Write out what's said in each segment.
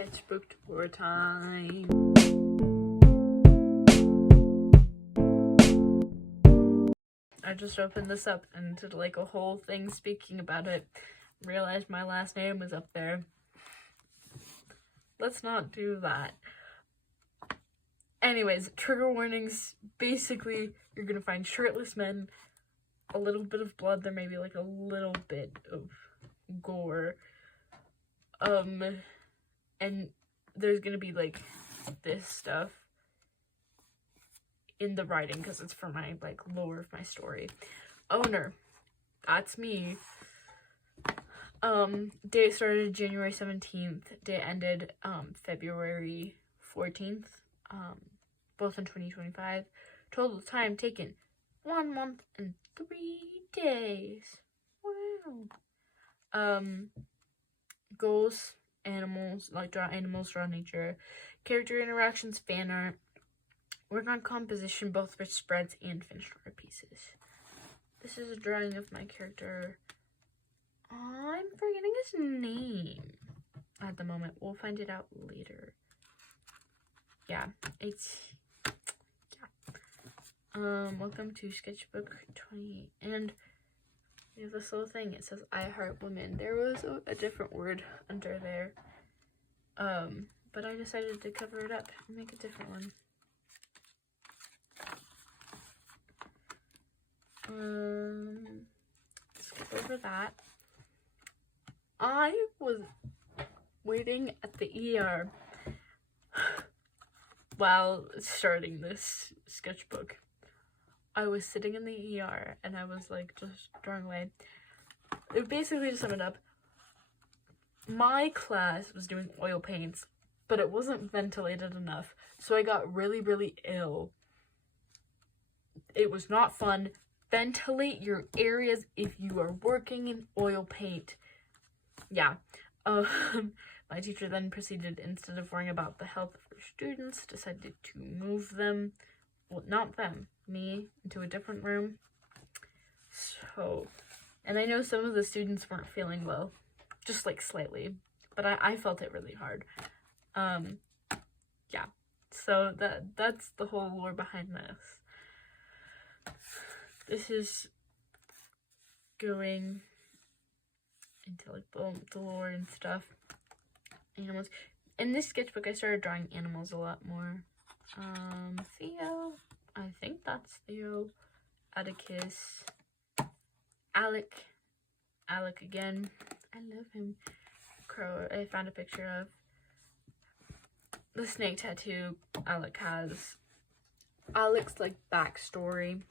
sketchbook tour time. I just opened this up and did like a whole thing speaking about it. Realized my last name was up there. Let's not do that. Anyways, trigger warnings. Basically, you're gonna find shirtless men, a little bit of blood, there may be like a little bit of gore. And there's gonna be like this stuff in the writing because it's for my like lore of my story. Owner, that's me. Date started January 17th. Date ended February 14th. Both in 2025. Total time taken 1 month and 3 days. Wow. Goals, animals, like draw animals, draw nature, character interactions, fan art, work on composition both for spreads and finished art pieces. This is a drawing of my character. I'm forgetting his name at the moment. We'll find it out later. Yeah, it's welcome to sketchbook 28, and we have this little thing. It says I heart women. There was a different word under there, but I decided to cover it up and make a different one. Skip over that. I was waiting at the ER while starting this sketchbook. I was sitting in the ER and I was like just drawing away. It basically, to sum it up, my class was doing oil paints, but it wasn't ventilated enough, so I got really, really ill. It was not fun. Ventilate your areas if you are working in oil paint. Yeah. My teacher then proceeded, instead of worrying about the health of her students, decided to move them, well, not them, me, into a different room. So, and I know some of the students weren't feeling well, just like slightly, but I felt it really hard. Yeah, so that's the whole lore behind this. This is going into like the lore and stuff. Animals. In this sketchbook, I started drawing animals a lot more. Theo, I think that's Theo. Atticus, Alec again. I love him. Crow, I found a picture of. The snake tattoo Alec has. Alec's like backstory.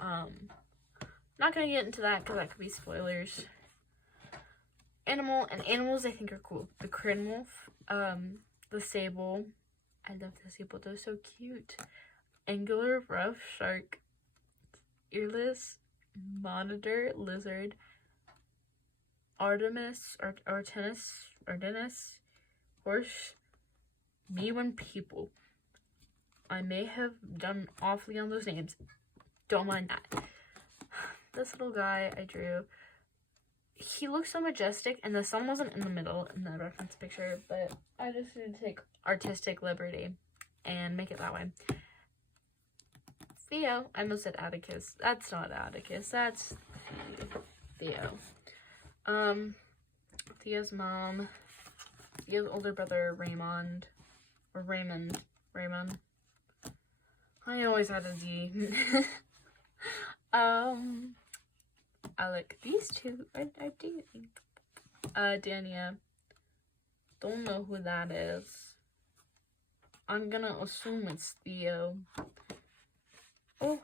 Not gonna get into that because that could be spoilers. Animals I think are cool. The Crin Wolf, the Sable. I love the Sable, they're so cute. Angular Rough Shark, Earless, Monitor Lizard, Artemis, Horse, Me When People. I may have done awfully on those names. Don't mind that. This little guy I drew, he looks so majestic, and the sun wasn't in the middle in the reference picture, but I just need to take artistic liberty and make it that way. Theo, I almost said Atticus. That's not Atticus, that's Theo. Theo's mom, Theo's older brother Raymond. I always had a Z. Alec, these two are dating. Dania, don't know who that is. I'm gonna assume it's Theo. Oh,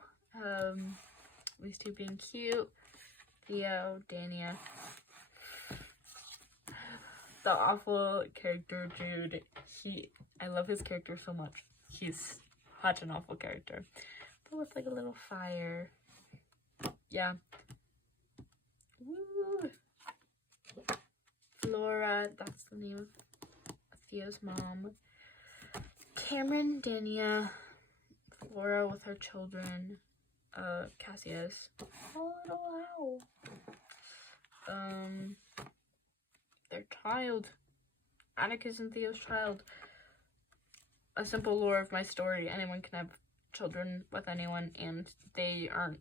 these two being cute. Theo, Dania. The awful character, Jude. I love his character so much. He's such an awful character. But with like a little fire. Yeah. Woo. Flora, that's the name of Theo's mom. Cameron, Dania, Flora with her children, Cassius. Oh, little owl. Their child, Atticus and Theo's child. A simple lore of my story. Anyone can have children with anyone, and they aren't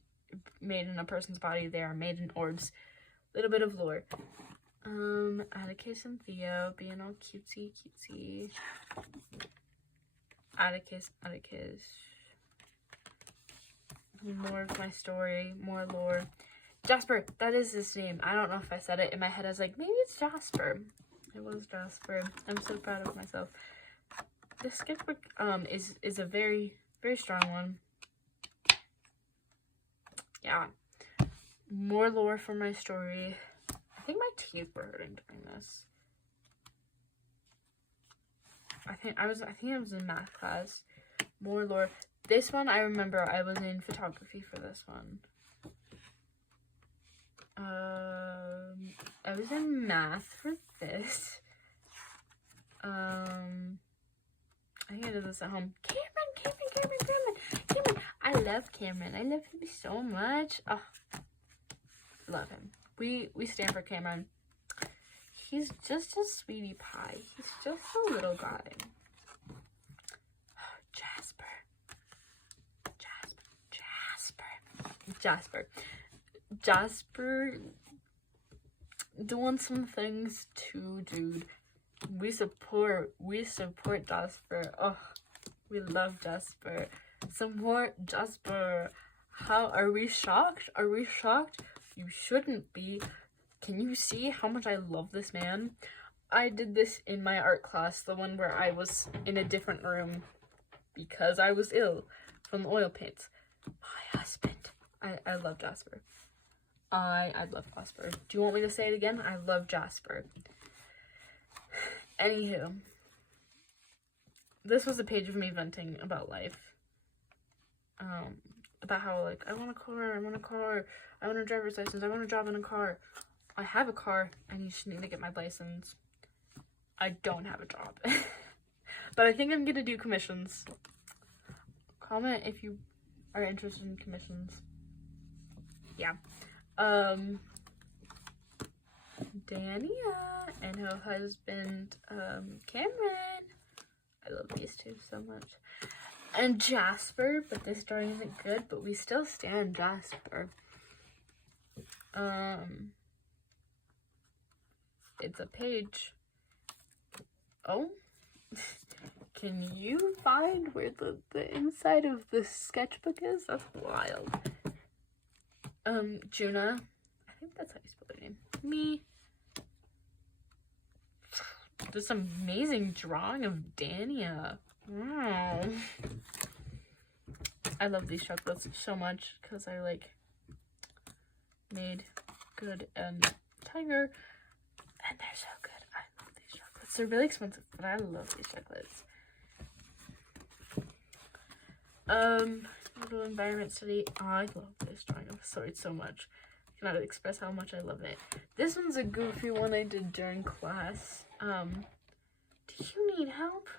made in a person's body. They are made in orbs. Little bit of lore. Atticus and Theo being all cutesy. Atticus. More of my story, more lore. Jasper, that is his name. I don't know if I said it in my head. I was like, maybe it's Jasper. It was Jasper. I'm so proud of myself. This sketchbook is a very, very strong one. Yeah. More lore for my story. I think my teeth were hurting during this. I think I was in math class. More lore. This one, I remember I was in photography for this one. I was in math for this. I think I did this at home. Cameron. I love Cameron. I love him so much. Oh, love him. We stand for Cameron. He's just a sweetie pie. He's just a little guy. Jasper doing some things too, dude. We support Jasper. Oh, we love Jasper. Support Jasper. How are we shocked? You shouldn't be. Can you see how much I love this man? I did this in my art class, the one where I was in a different room because I was ill from oil paints. My husband. I love Jasper. I love Jasper. Do you want me to say it again? I love Jasper. Anywho. This was a page of me venting about life. About how, like, I want a car, I want a driver's license, I want a job in a car. I have a car, I just need to get my license. I don't have a job. But I think I'm gonna do commissions. Comment if you are interested in commissions. Yeah. Dania and her husband, Cameron. I love these two so much. And Jasper, but this story isn't good, but we still stand Jasper. It's a page. Oh. Can you find where the inside of the sketchbook is? That's wild. Juna. I think that's how you spell her name. Me. This amazing drawing of Dania. Wow. I love these chocolates so much because I made Good and Tiger. And they're so good. I love these chocolates. They're really expensive, but I love these chocolates. Little environment study. I love this drawing of sword so much. I cannot express how much I love it. This one's a goofy one I did during class. Do you need help?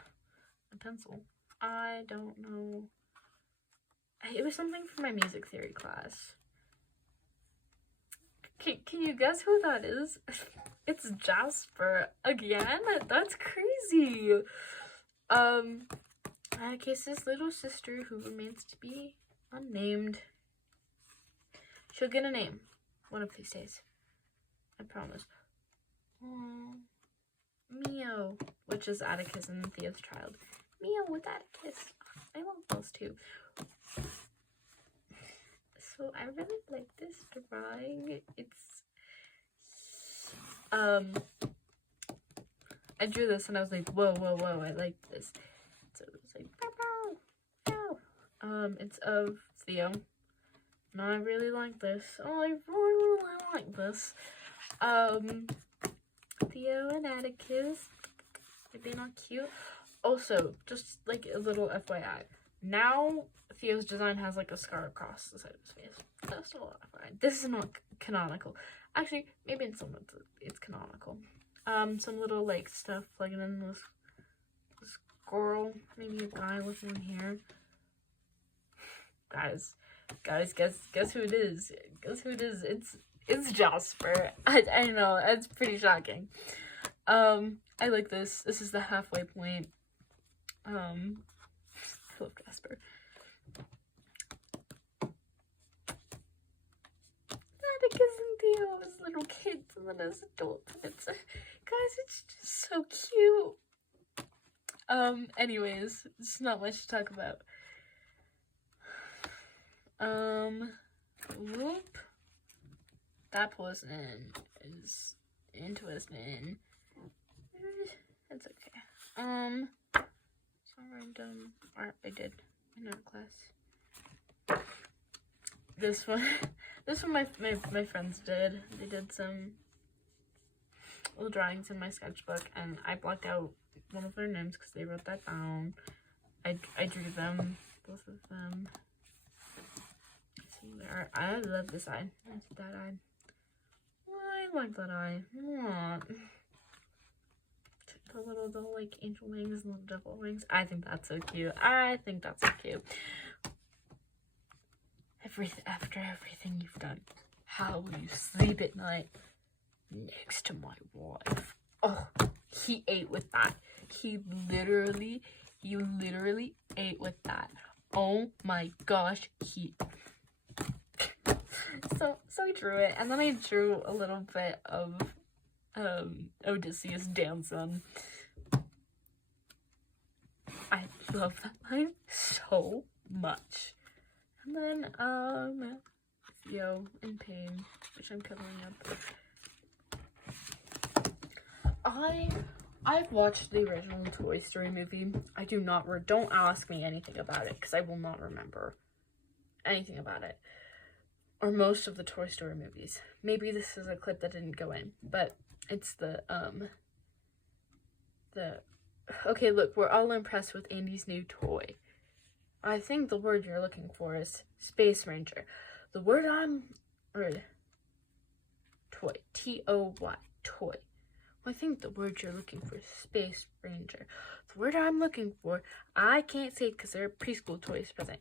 A pencil. I don't know. It was something for my music theory class. Can you guess who that is? It's Jasper again. That's crazy. Atticus's little sister, who remains to be unnamed. She'll get a name one of these days. I promise. Mio, which is Atticus and Theo's child. Mio with Atticus. I love those two. So I really like this drawing. It's I drew this and I was like, whoa, I like this. So it was like, it's of Theo. And I really like this. Oh, I really like this. Theo and Atticus. They're being all cute. Also, just like a little FYI. Now, Theo's design has like a scar across the side of his face. That's a little FYI. This is not canonical. Actually, maybe in some ways it's canonical. Some little like stuff plugging in this girl, maybe a guy with long hair. Guys, guess who it is? Guess who it is? It's Jasper. I know, it's pretty shocking. I like this. This is the halfway point. I love Jasper. Atticus and Theo as little kids and then as adults. And it's, guys, it's just so cute. Anyways, it's not much to talk about. Whoop. That person is interesting. It's okay. Some random art I did in art class. This one my friends did. They did some little drawings in my sketchbook, and I blocked out one of their names because they wrote that down. I drew them, both of them. See there. I love this eye. That's that eye. I like that eye. What? The little like angel wings and little devil wings. I think that's so cute. After everything you've done, how will you sleep at night next to my wife? Oh, he ate with that. He literally ate with that. Oh my gosh, so I drew it, and then I drew a little bit of Odysseus dancing. I love that line so much. And then Theo in pain, which I'm covering up. I've watched the original Toy Story movie. I don't ask me anything about it because I will not remember anything about it. Or most of the Toy Story movies. Maybe this is a clip that didn't go in, but it's okay, look, we're all impressed with Andy's new toy. I think the word you're looking for is Space Ranger. The word toy, T-O-Y, toy. I think the word you're looking for is Space Ranger. The word I'm looking for, I can't say it because they're preschool toys present.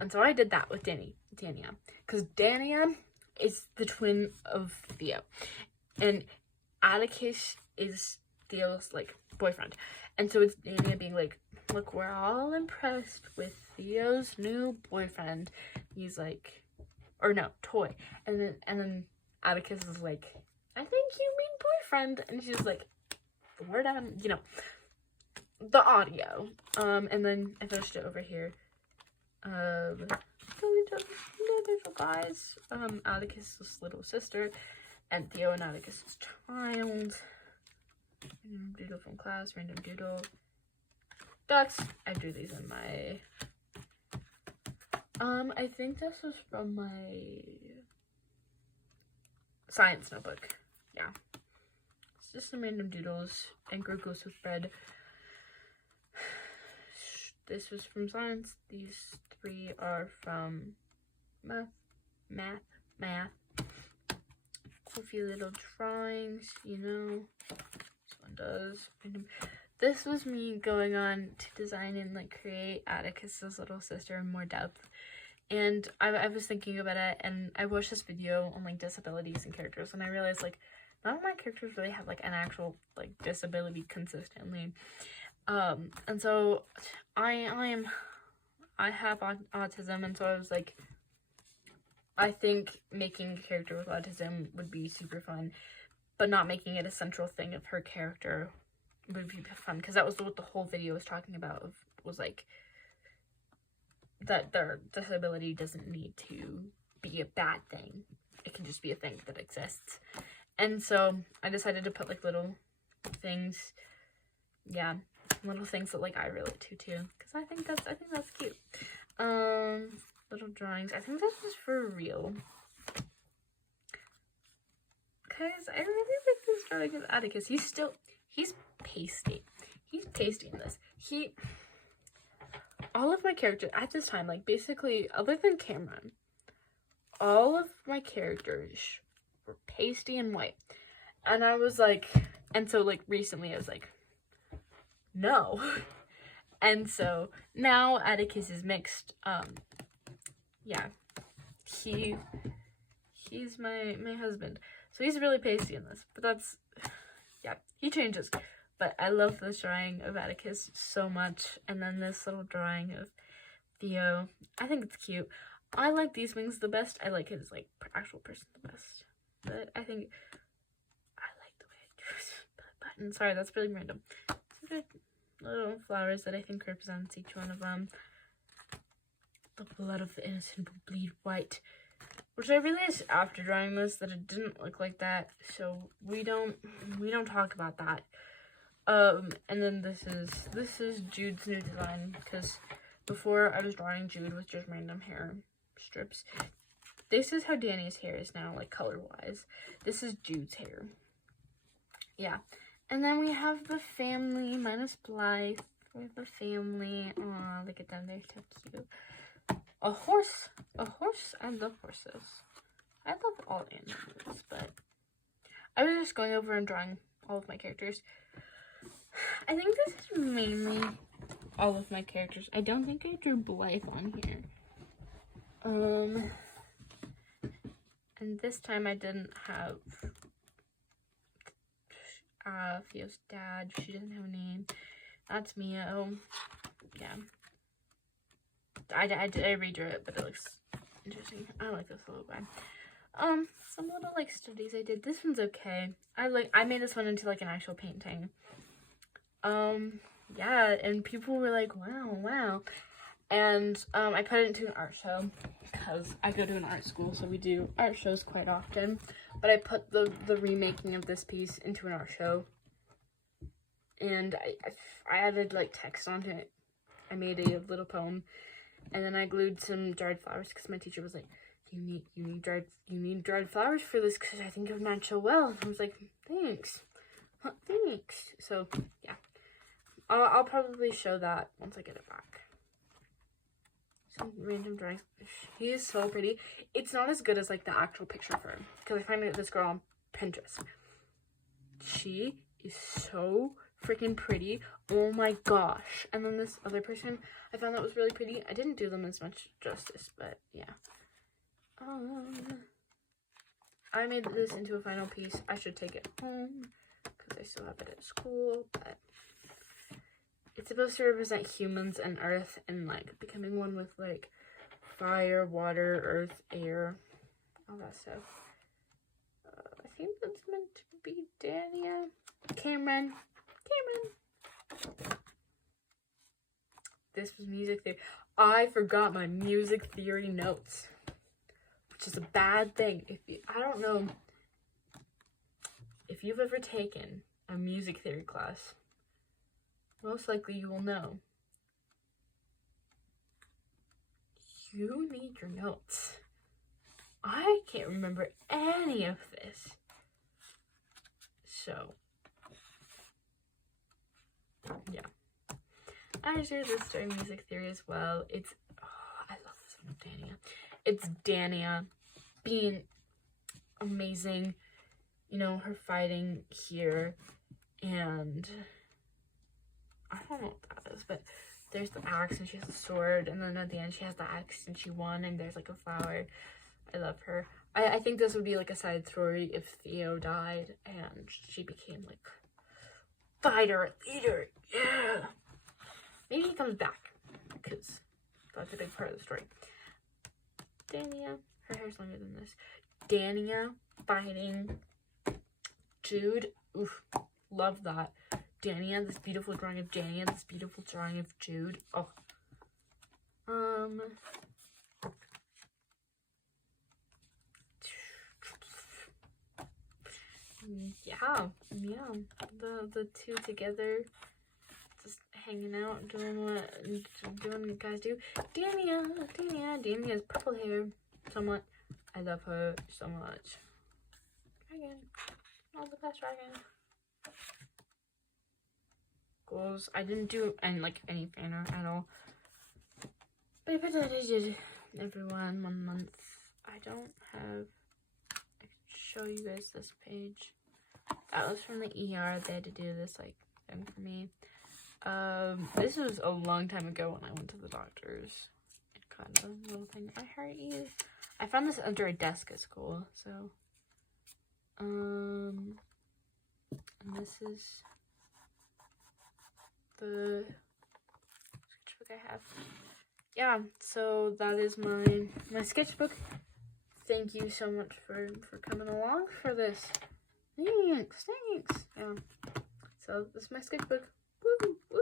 And so I did that with Dania. Because Dania is the twin of Theo. And Atticus is Theo's, like, boyfriend. And so it's Dania being like, look, we're all impressed with Theo's new boyfriend. He's like, or no, toy. And then Atticus is like, I think you mean boyfriend. And she's like, the word the audio. And then I finished it over here. Little guys. Atticus's little sister, and Theo and Atticus's child. Random doodle from class, random doodle. Ducks. I drew these in my I think this was from my science notebook. Yeah. It's just some random doodles and goes with bread. This was from science. These 3 are from math. Goofy little drawings, This one does. This was me going on to design and create Atticus's little sister in more depth. And I was thinking about it, and I watched this video on disabilities and characters, and I realized none of my characters really have an actual disability consistently. And so I have autism, and so I was I think making a character with autism would be super fun, but not making it a central thing of her character would be fun, because that was what the whole video was talking about, was that their disability doesn't need to be a bad thing. It can just be a thing that exists. And so I decided to put little things, little things that I relate to too, because I think that's cute. Little drawings. I think this was for real. Guys, I really like this drawing of Atticus. He's pasty. He's pasting this. All of my characters at this time, basically, other than Cameron, all of my characters were pasty and white. And I was and so recently I was no. And so now Atticus is mixed. He's my husband. So he's really pasty in this, but yeah, he changes. But I love this drawing of Atticus so much. And then this little drawing of Theo. I think it's cute. I like these wings the best. I like his, like, actual person the best. But I think I like the way I drew the button. Sorry, that's really random. Some little flowers that I think represents each one of them. The blood of the innocent will bleed white. Which I realized after drawing this that it didn't look like that. So we don't talk about that. And then this is Jude's new design, because before I was drawing Jude with just random hair strips. This is how Danny's hair is now, like, color-wise. This is Jude's hair. Yeah. And then we have the family, minus Blythe. We have the family. Aw, look at them. They're so cute. A horse. I love horses. I love all animals, but I was just going over and drawing all of my characters. I think this is mainly all of my characters. I don't think I drew Blythe on here. And this time I didn't have Theo's dad. She doesn't have a name. That's Mia. Oh, yeah. I redrew it, but it looks interesting. I like this a little bit. Some little, like, studies I did. This one's okay. I made this one into, like, an actual painting. Yeah, and people were like, wow. And, I put it into an art show, because I go to an art school, so we do art shows quite often. But I put the remaking of this piece into an art show. And I added, like, text onto it. I made a little poem. And then I glued some dried flowers, because my teacher was like, you need dried flowers for this, because I think it would match so well. And I was like, thanks. Thanks. So, yeah. I'll probably show that once I get it back. Some random drawings. He is so pretty. It's not as good as, like, the actual picture of her, because I find this girl on Pinterest. She is so freaking pretty. Oh my gosh. And then this other person, I found that was really pretty. I didn't do them as much justice, but yeah. I made this into a final piece. I should take it home because I still have it at school, but it's supposed to represent humans and earth and, like, becoming one with, like, fire, water, earth, air, all that stuff. I think that's meant to be Dania. Cameron. This was music theory. I forgot my music theory notes, which is a bad thing. I don't know if you've ever taken a music theory class, most likely you will know. You need your notes. I can't remember any of this. So, yeah. I do this during music theory as well. I love this one of Dania. It's Dania being amazing. You know, her fighting here, and I don't know what that is, but there's the axe and she has a sword, and then at the end she has the axe and she won, and there's, like, a flower. I love her. I think this would be, like, a side story if Theo died and she became, like, fighter, leader. Yeah. Maybe he comes back, because that's a big part of the story. Dania, her hair's longer than this. Dania fighting Jude. Oof, love that. Dania, this beautiful drawing of Dania, this beautiful drawing of Jude. Oh. Yeah. The two together, just hanging out, doing what guys do. Dania has purple hair, somewhat. I love her so much. Dragon, all the best dragon. Goals. I didn't do any fan art at all, but I did every 1 month. I don't have. I could show you guys this page. That was from the ER. They had to do this thing for me. This was a long time ago when I went to the doctor's. It got a little thing. I hurt you. I found this under a desk at school, so And this is the sketchbook I have. Yeah, so that is my sketchbook. Thank you so much for coming along for this. Thanks. Yeah. So this is my sketchbook. Woo!